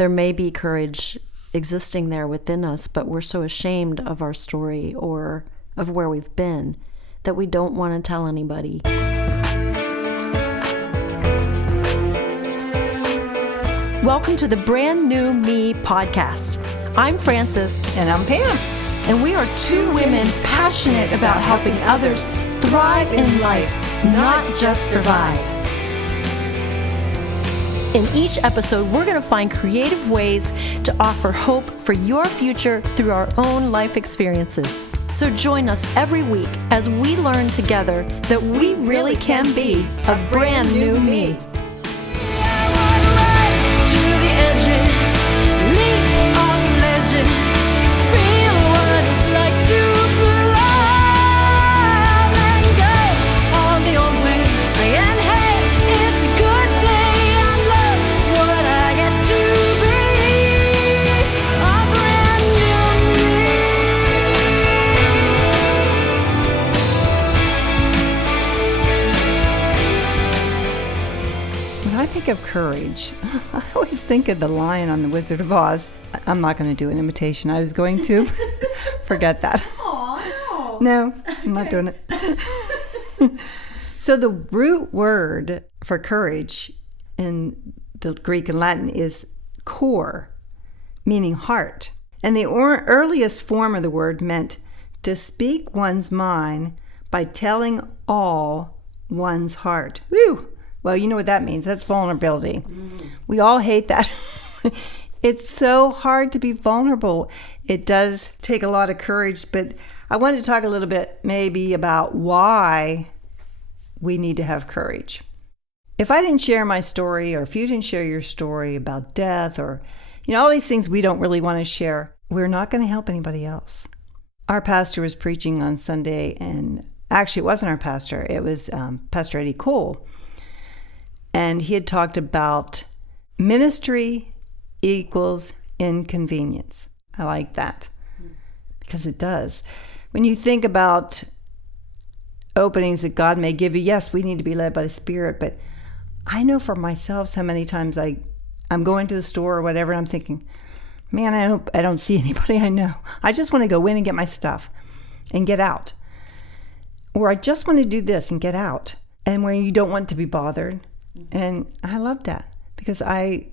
there may be courage existing there within us, but we're so ashamed of our story or of where we've been that we don't want to tell anybody. Welcome to the Brand New Me podcast. I'm Frances. And I'm Pam. And we are two women passionate about helping others thrive in life, not just survive. In each episode, we're going to find creative ways to offer hope for your future through our own life experiences. So join us every week as we learn together that we really can be a brand new me. Of courage, I always think of the lion on The Wizard of Oz. I'm not going to do an imitation. I was going to. Forget that. No, I'm not doing it. So the root word for courage in the Greek and Latin is cor, meaning heart. And the earliest form of the word meant to speak one's mind by telling all one's heart. Woo! Well, you know what that means. That's vulnerability. We all hate that. It's so hard to be vulnerable. It does take a lot of courage, but I wanted to talk a little bit maybe about why we need to have courage. If I didn't share my story, or if you didn't share your story about death, or all these things we don't really want to share, we're not going to help anybody else. Our pastor was preaching on Sunday, and actually it wasn't our pastor. It was Pastor Eddie Cole. And he had talked about ministry equals inconvenience. I like that because it does. When you think about openings that God may give you, yes, we need to be led by the Spirit, but I know for myself so many times I'm going to the store or whatever, and I'm thinking, man, I hope I don't see anybody I know. I just want to go in and get my stuff and get out. Or I just want to do this and get out. And when you don't want to be bothered. And I love that because I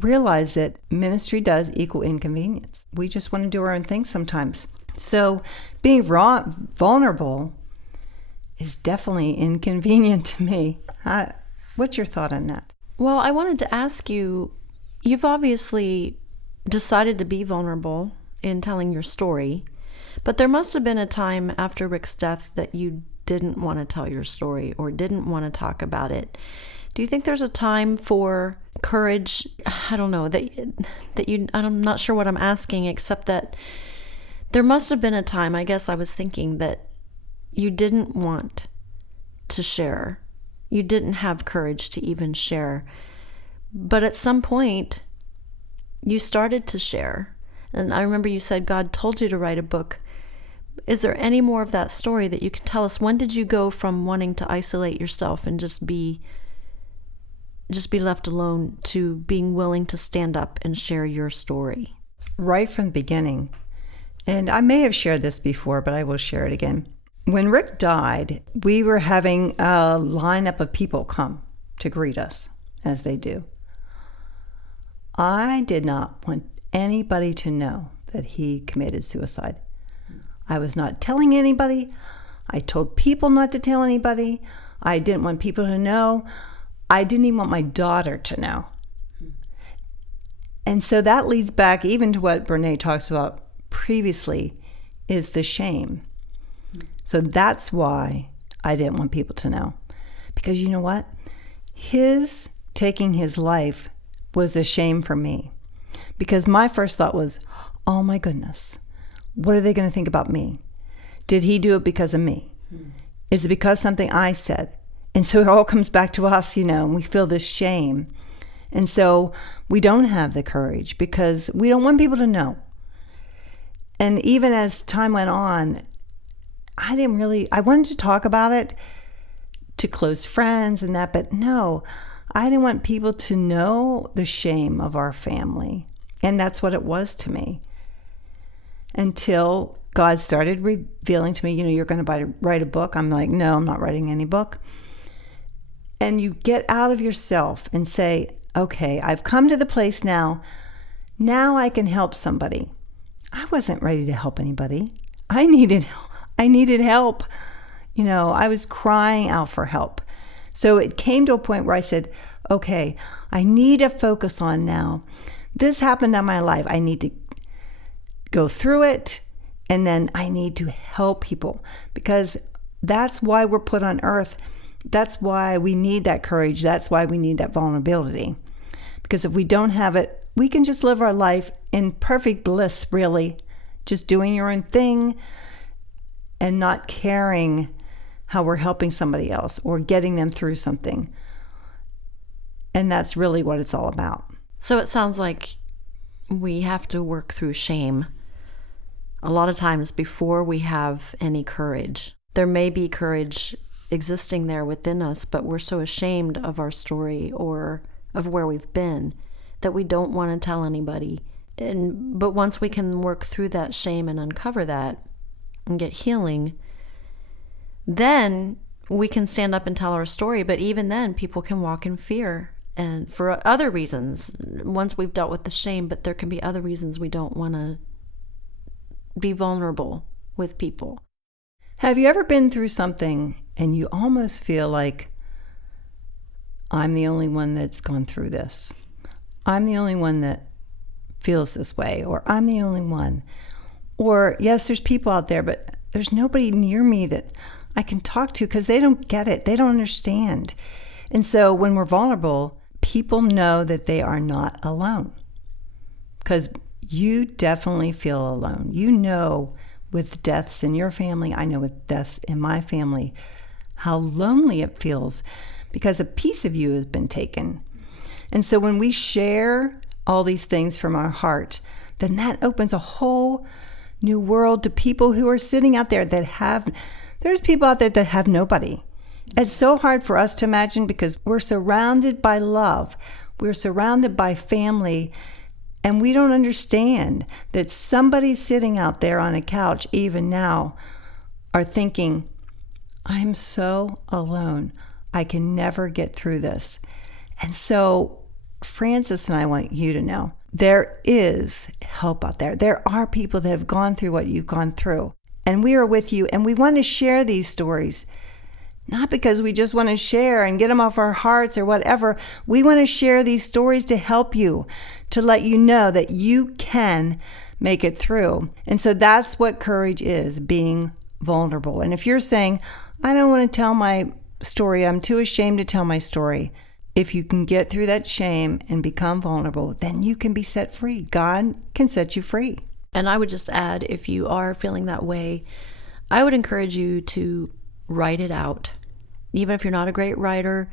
realize that ministry does equal inconvenience. We just want to do our own thing sometimes. So being vulnerable is definitely inconvenient to me. What's your thought on that? Well, I wanted to ask you, you've obviously decided to be vulnerable in telling your story, but there must have been a time after Rick's death that you didn't want to tell your story or didn't want to talk about it. Do you think there's a time for courage? I don't know, I'm not sure what I'm asking, except that there must have been a time, I guess I was thinking, that you didn't want to share. You didn't have courage to even share. But at some point, you started to share. And I remember you said God told you to write a book. Is there any more of that story that you can tell us? When did you go from wanting to isolate yourself and just be left alone to being willing to stand up and share your story? Right from the beginning. And I may have shared this before, but I will share it again. When Rick died, we were having a lineup of people come to greet us, as they do. I did not want anybody to know that he committed suicide. I was not telling anybody. I told people not to tell anybody. I didn't want people to know. I didn't even want my daughter to know. And so that leads back even to what Brene talks about previously, is the shame. So that's why I didn't want people to know. Because you know what? His taking his life was a shame for me. Because my first thought was, oh my goodness, what are they going to think about me? Did he do it because of me? Is it because something I said? And so it all comes back to us, and we feel this shame. And so we don't have the courage because we don't want people to know. And even as time went on, I wanted to talk about it to close friends and that, but no, I didn't want people to know the shame of our family. And that's what it was to me. Until God started revealing to me, you're going to write a book. I'm like, no, I'm not writing any book. And you get out of yourself and say, okay, I've come to the place now. Now I can help somebody. I wasn't ready to help anybody. I needed help. I was crying out for help. So it came to a point where I said, okay, I need to focus on now. This happened in my life. I need to go through it, and then I need to help people, because that's why we're put on earth. That's why we need that courage. That's why we need that vulnerability. Because if we don't have it, we can just live our life in perfect bliss, really, just doing your own thing and not caring how we're helping somebody else or getting them through something. And that's really what it's all about. So it sounds like we have to work through shame a lot of times before we have any courage. There may be courage existing there within us, but we're so ashamed of our story or of where we've been that we don't want to tell anybody. But once we can work through that shame and uncover that and get healing, then we can stand up and tell our story. But even then, people can walk in fear, and for other reasons, once we've dealt with the shame. But there can be other reasons we don't want to be vulnerable with people. Have you ever been through something and you almost feel like, I'm the only one that's gone through this? I'm the only one that feels this way, or I'm the only one. Or yes, there's people out there, but there's nobody near me that I can talk to because they don't get it. They don't understand. And so when we're vulnerable, people know that they are not alone, because you definitely feel alone. With deaths in your family, I know with deaths in my family, how lonely it feels because a piece of you has been taken. And so when we share all these things from our heart, then that opens a whole new world to people who are sitting out there there's people out there that have nobody. It's so hard for us to imagine because we're surrounded by love. We're surrounded by family, and we don't understand that somebody sitting out there on a couch, even now, are thinking, I'm so alone. I can never get through this. And so, Frances and I want you to know, there is help out there. There are people that have gone through what you've gone through. And we are with you, and we want to share these stories. Not because we just want to share and get them off our hearts or whatever. We want to share these stories to help you, to let you know that you can make it through. And so that's what courage is, being vulnerable. And if you're saying, I don't want to tell my story, I'm too ashamed to tell my story. If you can get through that shame and become vulnerable, then you can be set free. God can set you free. And I would just add, if you are feeling that way, I would encourage you to write it out. Even if you're not a great writer,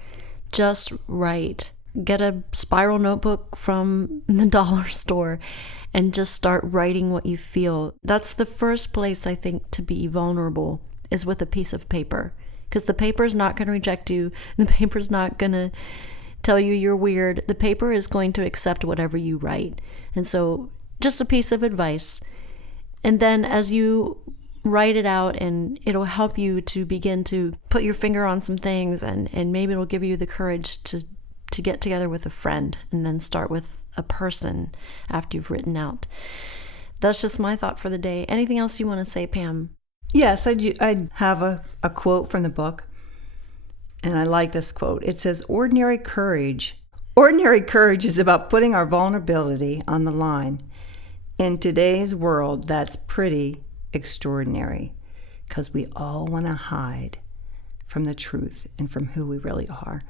just write. Get a spiral notebook from the dollar store and just start writing what you feel. That's the first place, I think, to be vulnerable, is with a piece of paper. Because the paper's not going to reject you. The paper's not going to tell you you're weird. The paper is going to accept whatever you write. And so just a piece of advice. And then as you write it out, and it'll help you to begin to put your finger on some things, and maybe it'll give you the courage to get together with a friend and then start with a person after you've written out. That's just my thought for the day. Anything else you want to say, Pam? Yes, I have a quote from the book, and I like this quote. It says, Ordinary courage is about putting our vulnerability on the line. In today's world, that's pretty extraordinary, because we all want to hide from the truth and from who we really are.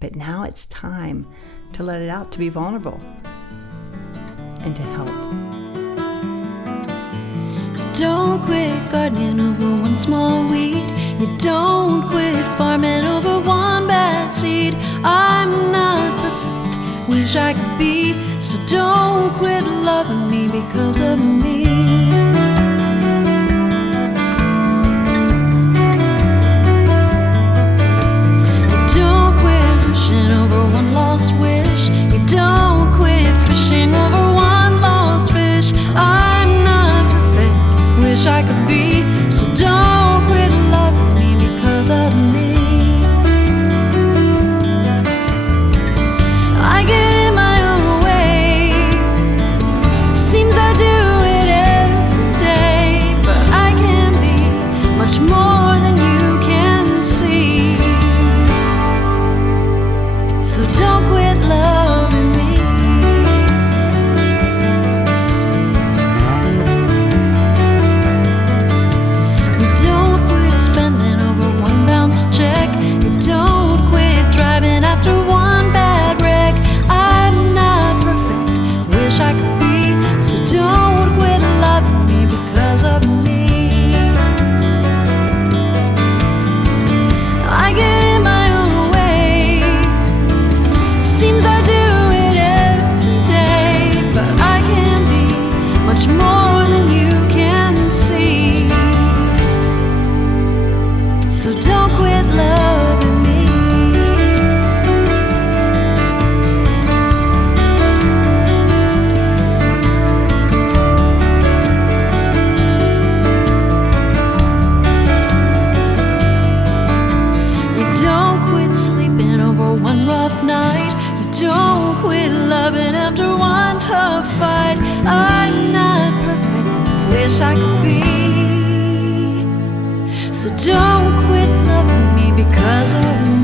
But now it's time to let it out, to be vulnerable and to help. Don't quit gardening over one small weed. You don't quit farming over one bad seed. I'm not perfect, wish I could be. So don't quit loving me because of me. Don't quit wishing over one a fight. I'm not perfect, wish I could be. So don't quit loving me because of me.